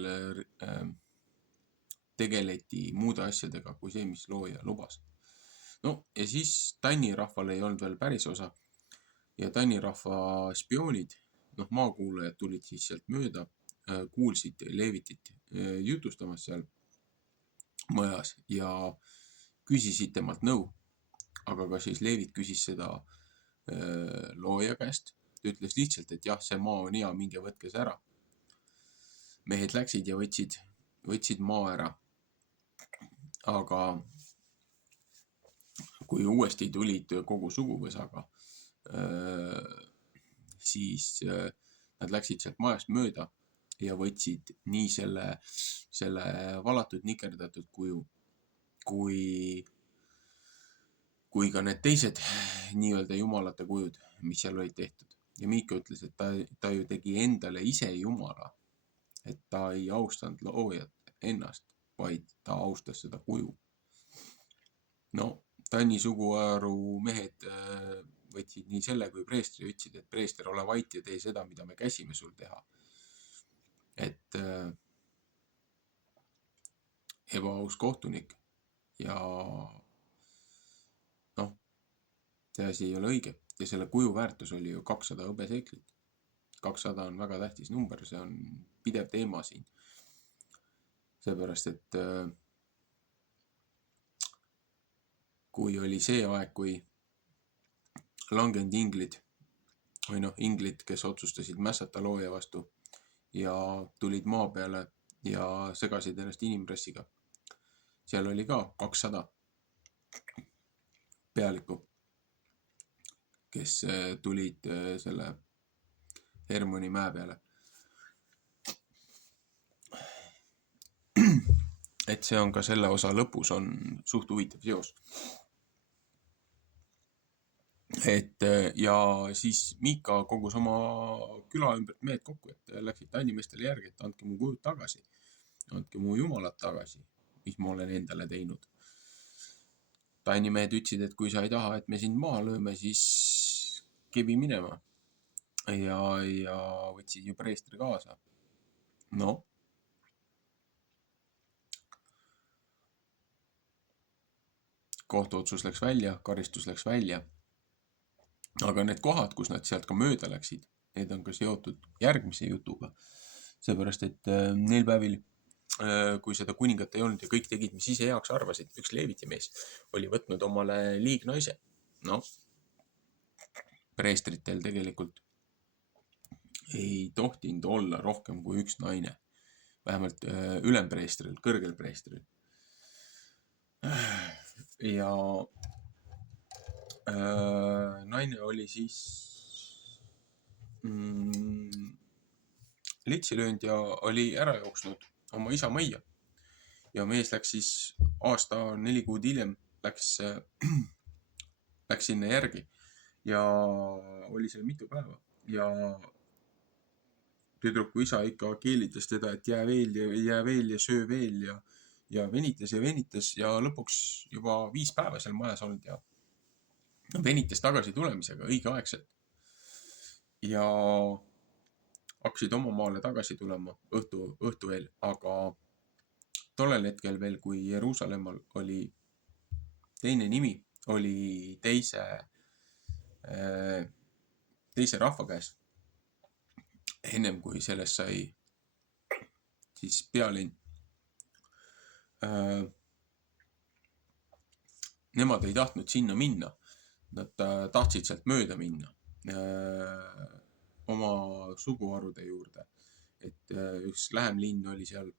tegeleti muude asjadega kui see, mis looja lubas. No ja siis Tanni rahval ei olnud veel päris osa ja Tanni rahva spioonid, maakuulajad tulid siis sealt mööda, kuulsid Leevitit jutustamas seal majas ja küsisid temalt nõu. Aga ka siis Leevit küsis seda looja käest. Ta ütles lihtsalt, et jah, see maa on hea, minge võtke see ära. Mehed läksid ja võtsid maa ära. Aga kui uuesti tulid kogu suguvõsaga, siis nad läksid sealt majast mööda ja võtsid nii selle valatud nikerdatud kuju, kui ka need teised nii-öelda jumalate kujud, mis seal olid tehtud. Ja Miika ütles, et ta ju tegi endale ise jumala, et ta ei austanud loojat ennast, vaid ta austas seda kuju. No, Tanni suguharu mehed võtsid nii selle kui preestri, ütlesid, et preester, ole vait ja tee seda, mida me käsime sul teha. Et ebaaus kohtunik ja see asi ei ole õige. Ja selle kuju väärtus oli ju 200 hõbeseeklit. 200 on väga tähtis number, see on pidev teema siin. Seepärast, et kui oli see aeg, kui langenud inglid, või inglid, kes otsustasid mässata looja vastu ja tulid maa peale ja segasid ennast inimrassiga. Seal oli ka 200 pealikku, kes tulid selle Hermoni mäe peale. Et see on ka selle osa lõpus on suht huvitav seos. Et ja siis Miika kogus oma küla ümbert mehed kokku, et läksid tannimeestele järgi, et andke mu kujud tagasi. Andke mu jumalad tagasi, mis ma olen endale teinud. Tannimehed ütlesid, et kui sa ei taha, et me sind maha lööme, siis kebi minema. Ja võtsid ju preestri kaasa. No. Kohtuotsus läks välja, karistus läks välja. Aga need kohad, kus nad sealt ka mööda läksid, need on ka seotud järgmise jutuga. Seepärast, et neil päevil, kui seda kuningat ei olnud ja kõik tegid, mis ise heaks arvasid, üks Leeviti mees oli võtnud omale liignaise. No, preestritel tegelikult ei tohtinud olla rohkem kui üks naine. Vähemalt ülempreestril, kõrgel preestril. Ja naine oli siis litsi löönud ja oli ära jooksnud oma isa majja. Ja mees läks siis aasta 4 kuud hiljem, läks sinna järgi ja oli seal mitu päeva. Ja tüdruku isa ikka keelitas teda, et jää veel ja söö veel ja venitas ja lõpuks juba 5 päeva seal majas olnud ja venitas tagasi tulemisega õigeaegselt ja hakkasid oma maale tagasi tulema õhtu veel, aga tollel hetkel veel, kui Jeruusalemmal oli teine nimi, oli teise rahva käes, ennem kui sellest sai siis pealinn. Nemad ei tahtnud sinna minna, nad tahtsid sealt mööda minna oma suguharude juurde, et üks lähem linn oli seal,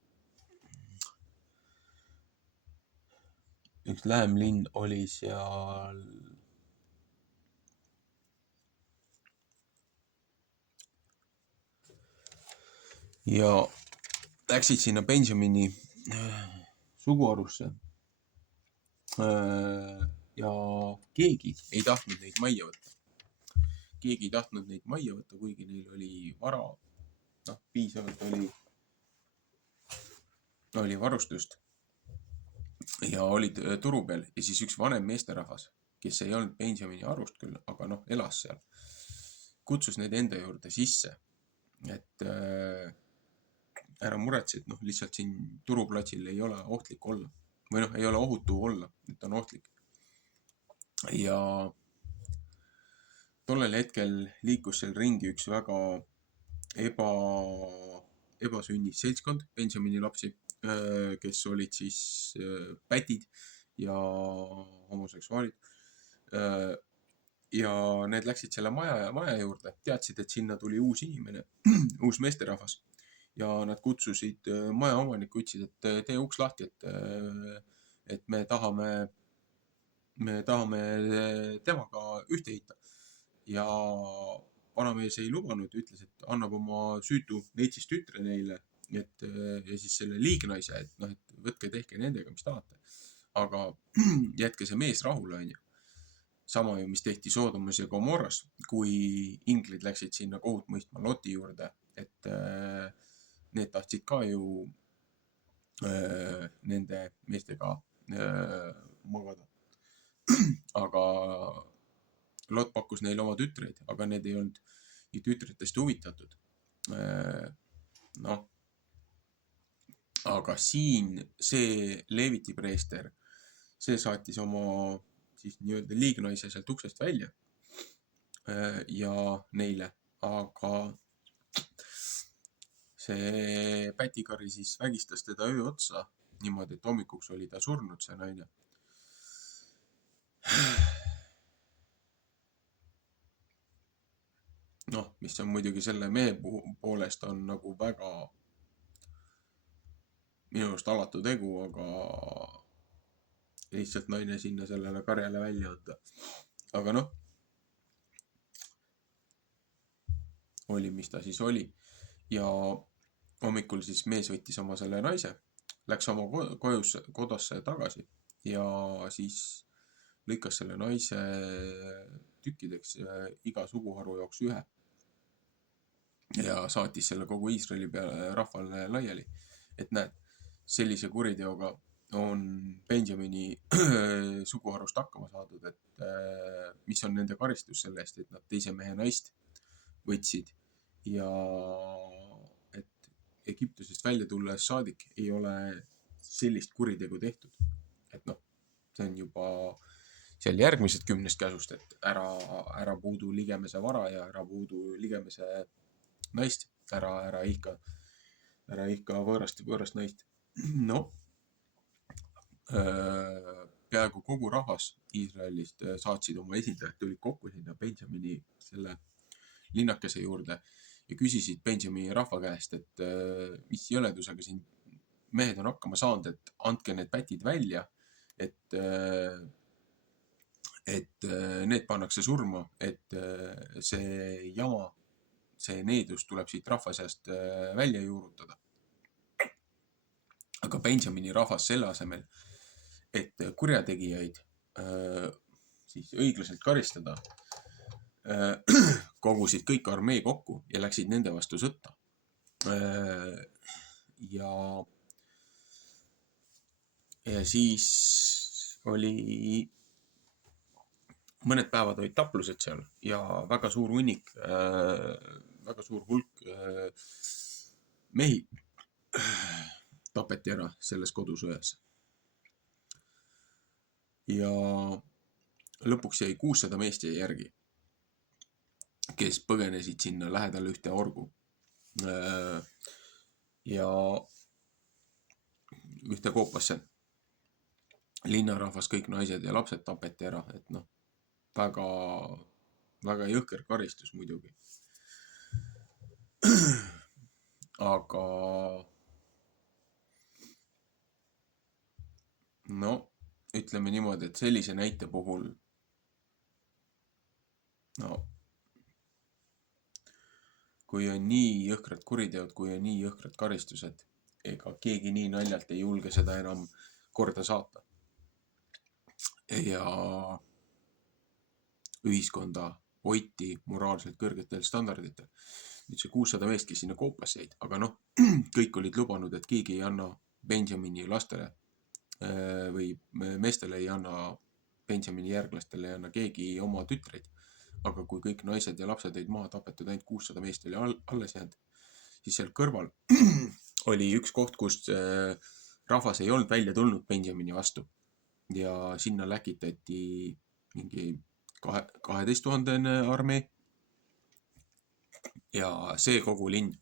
ja läksid sinna Benjamini suguharusse ja keegi ei tahtnud neid majja võtta. Keegi ei tahtnud neid majja võtta, kuigi neil oli vara, piisavalt oli varustust ja olid turu peal. Ja siis üks vanem meesterahvas, kes ei olnud Benjamini harust küll, aga elas seal, kutsus neid enda juurde sisse, et ära muretse, et lihtsalt siin turuplatsil ei ole ohtlik olla. Või ei ole ohutu olla, et on ohtlik. Ja tollel hetkel liikus seal ringi üks väga ebasünnis seltskond Benjamini lapsi, kes olid siis pätid ja homoseksuaalid. Ja need läksid selle maja juurde, teadsid, et sinna tuli uus inimene, uus meesterahvas. Ja nad kutsusid maja omanikku, ütlesid, et tee uks lahti, et me tahame temaga ühte heita. Ja vanamees ei lubanud, ütles, et annab oma süütu neitsist tütre neile, ja siis selle liignaise, et võtke, tehke nendega, mis tahate. Aga jätke see mees rahule, on ju. Sama ju, mis tehti Soodomas ja Gomorras, kui inglid läksid sinna kohut mõistma Loti juurde, et need tahtsid ka ju nende meestega magada. Aga Lot pakkus neile oma tütreid, aga need ei olnud tütretest huvitatud. Aga siin see Leeviti preester, see saatis oma siis nii-öelda liignaise sealt uksest välja ja neile, aga see pätikari siis vägistas teda öö otsa niimoodi, et hommikuks oli ta surnud, see naine. Mis on muidugi selle mehe poolest on nagu väga minu arust alatu tegu, aga lihtsalt naine sinna sellele karjale välja anda. Aga oli, mis ta siis oli. Ja hommikul siis mees võttis oma selle naise, läks oma kodusse tagasi ja siis lõikas selle naise tükkideks iga suguharu jaoks ühe. Ja saatis selle kogu Iisraeli peale rahvale laiali. Et näed, sellise kuriteoga on Benjamini suguharust hakkama saadud, et mis on nende karistus selle eest, et nad teise mehe naist võtsid ja et Egiptusest välja tulles saadik ei ole sellist kuritegu tehtud. Et see on juba seal järgmised 10 käsust, et ära puudu ligemese vara ja ära puudu ligemese naist, ära ihka võõrast naist. Peaaegu kogu rahvas Iisraelist saatsid oma esindajad, tulid kokku sinna Benjamini selle linnakese juurde ja küsisid Benjamini rahva käest, et mis jõledusega siin mehed on hakkama saanud, et andke need pätid välja, et need pannakse surma, et see jama, see needus tuleb siit rahva seast välja juurutada. Aga Benjamini rahvas selle asemel, et kurjategijaid siis õiglaselt karistada, kogusid kõik armee kokku ja läksid nende vastu sõtta. Ja siis mõned päevad olid taplused seal ja väga suur hunnik, väga suur hulk mehi tapeti ära selles kodusõjas. Ja lõpuks jäi 600 meest jäi järgi, kes põgenesid sinna lähedale ühte orgu. Ja ühte koopasse. Linnarahvas, kõik naised ja lapsed tapeti ära, et noh, väga, väga jõhker karistus muidugi. Aga no, ütleme niimoodi, et sellise näite puhul no, kui on nii jõhkrad kuriteod, kui on nii jõhkrad karistused, ega keegi nii naljalt ei julge seda enam korda saata. Ja ühiskonda hoiti moraalselt kõrgetel standarditel. Nüüd see 600 meest, kes sinna koopasse jäid, aga noh, kõik olid lubanud, et keegi ei anna Benjamini lastele või meestele ei anna, Benjamini järglastele ei anna keegi oma tütreid. Aga kui kõik naised ja lapsed olid maha tapetud, ainult 600 meest oli alles jäänud, siis seal kõrval oli üks koht, kus rahvas ei olnud välja tulnud Benjamini vastu. Ja sinna läkitati mingi 12 000 armee. Ja see kogu linn,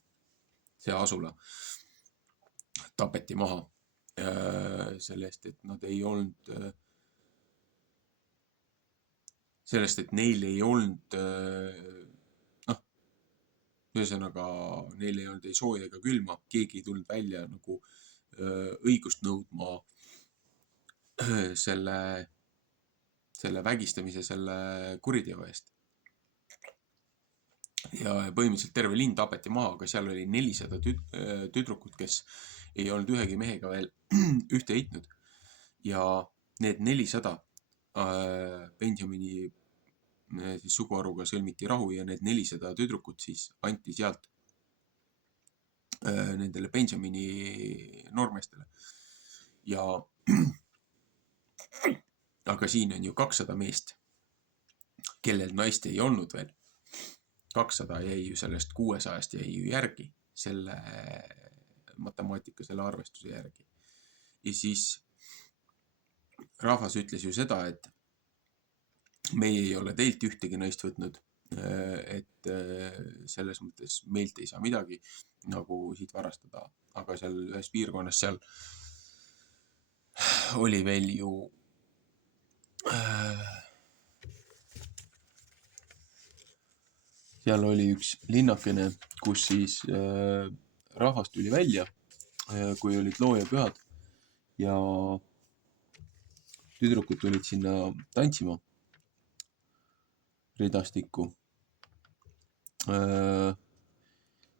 see asula, tapeti maha sellest, et nad ei olnud, sellest, et neil ei olnud, noh, ühesõnaga, neil ei olnud ei sooja ega külma, keegi ei tulnud välja nagu õigust nõudma selle vägistamise, selle kuriteo eest. Ja põhimõtteliselt terve linn tapeti maha, aga seal oli 400 tüdrukut, kes ei olnud ühegi mehega veel ühte heitnud. Ja need 400 Benjamini siis suguharuga sõlmiti rahu ja need 400 tüdrukut siis anti sealt nendele Benjamini noormeestele. Ja aga siin on ju 200 meest, kellel naist ei olnud veel. 200 jäi ju sellest 600 jäi ju järgi selle matemaatika, selle arvestuse järgi. Ja siis rahvas ütles ju seda, et meie ei ole teilt ühtegi naist võtnud, et selles mõttes meilt ei saa midagi nagu siit varastada. Aga seal ühes piirkonnas seal oli veel ju seal oli üks linnakene, kus siis rahvas tuli välja, kui olid loojapühad ja tüdrukud tulid sinna tantsima ridastikku.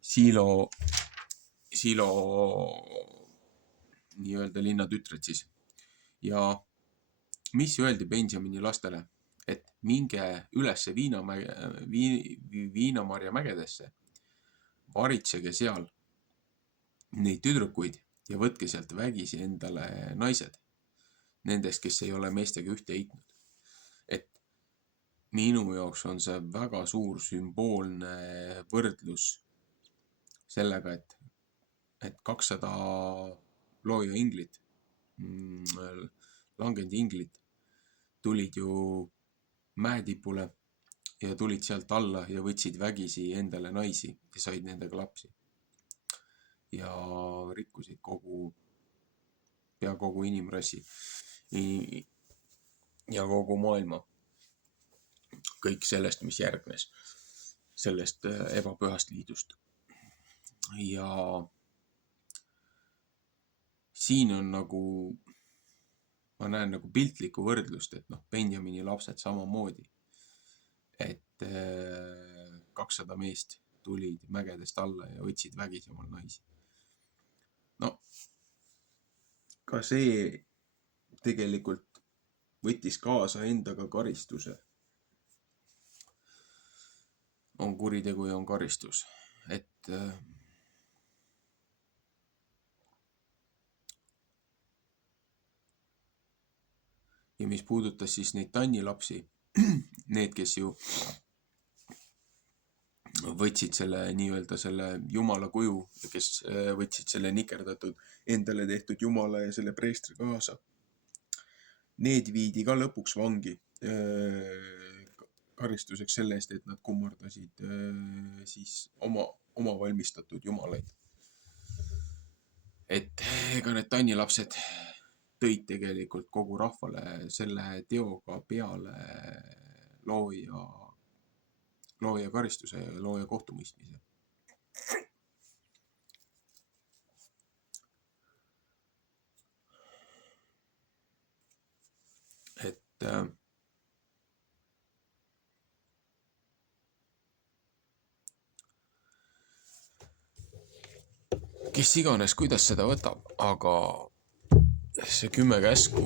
Siilo nii-öelda linnatütred siis. Ja mis öeldi Benjamini lastele? Et minge ülesse Viinamarja mägedesse, varitsege seal neid tüdrukuid ja võtke sealt vägisi endale naised. Nendest, kes ei ole meestega ühte heitnud. Et minu jaoks on see väga suur sümboolne võrdlus sellega, et 200 looja inglit, langenud inglit tulid ju mäetipule ja tulid sealt alla ja võtsid vägisi endale naisi ja said nendega lapsi. Ja rikkusid pea kogu inimrassi ja kogu maailma. Kõik sellest, mis järgnes sellest ebapühast liidust. Ja siin on nagu, ma näen nagu piltlikku võrdlust, et noh, Benjamini lapsed samamoodi, et 200 meest tulid mägedest alla ja võtsid vägisi omal naisi. No, ka see tegelikult võttis kaasa endaga karistuse. On kuritegu ja on karistus, et ja mis puudutas siis neid Tanni lapsi, need, kes ju võtsid selle nii-öelda selle jumala kuju ja kes võtsid selle nikerdatud endale tehtud jumala ja selle preestri kaasa. Need viidi ka lõpuks vangi karistuseks selle eest, et nad kummardasid siis oma valmistatud jumalaid. Et ega need tannilapsed tõid tegelikult kogu rahvale selle teoga peale looja karistuse ja looja kohtumõistmise. Et kes iganes, kuidas seda võtab, aga see 10 käsku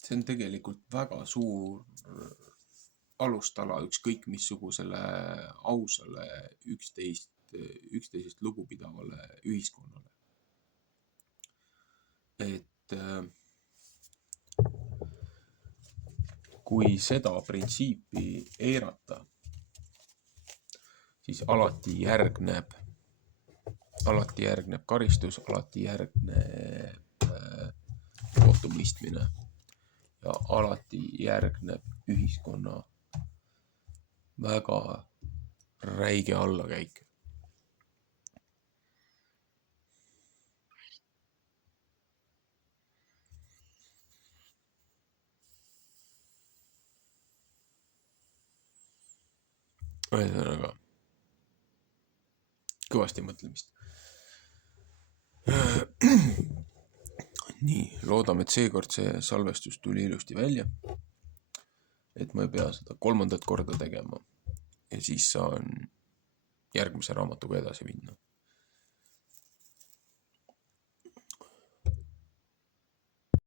see on tegelikult väga suur alustala ükskõik missugusele ausale üksteisest lugupidavale ühiskonnale. Et kui seda printsiipi eirata, siis alati järgneb karistus, alati järgneb kohtumõistmine ja alati järgneb ühiskonna väga räige allakäik. Ühesõnaga, kõvasti mõtlemist. Nii, loodame, et seekord see salvestus tuli ilusti välja. Et ma ei pea seda 3. korda tegema ja siis saan järgmise raamatuga edasi minna.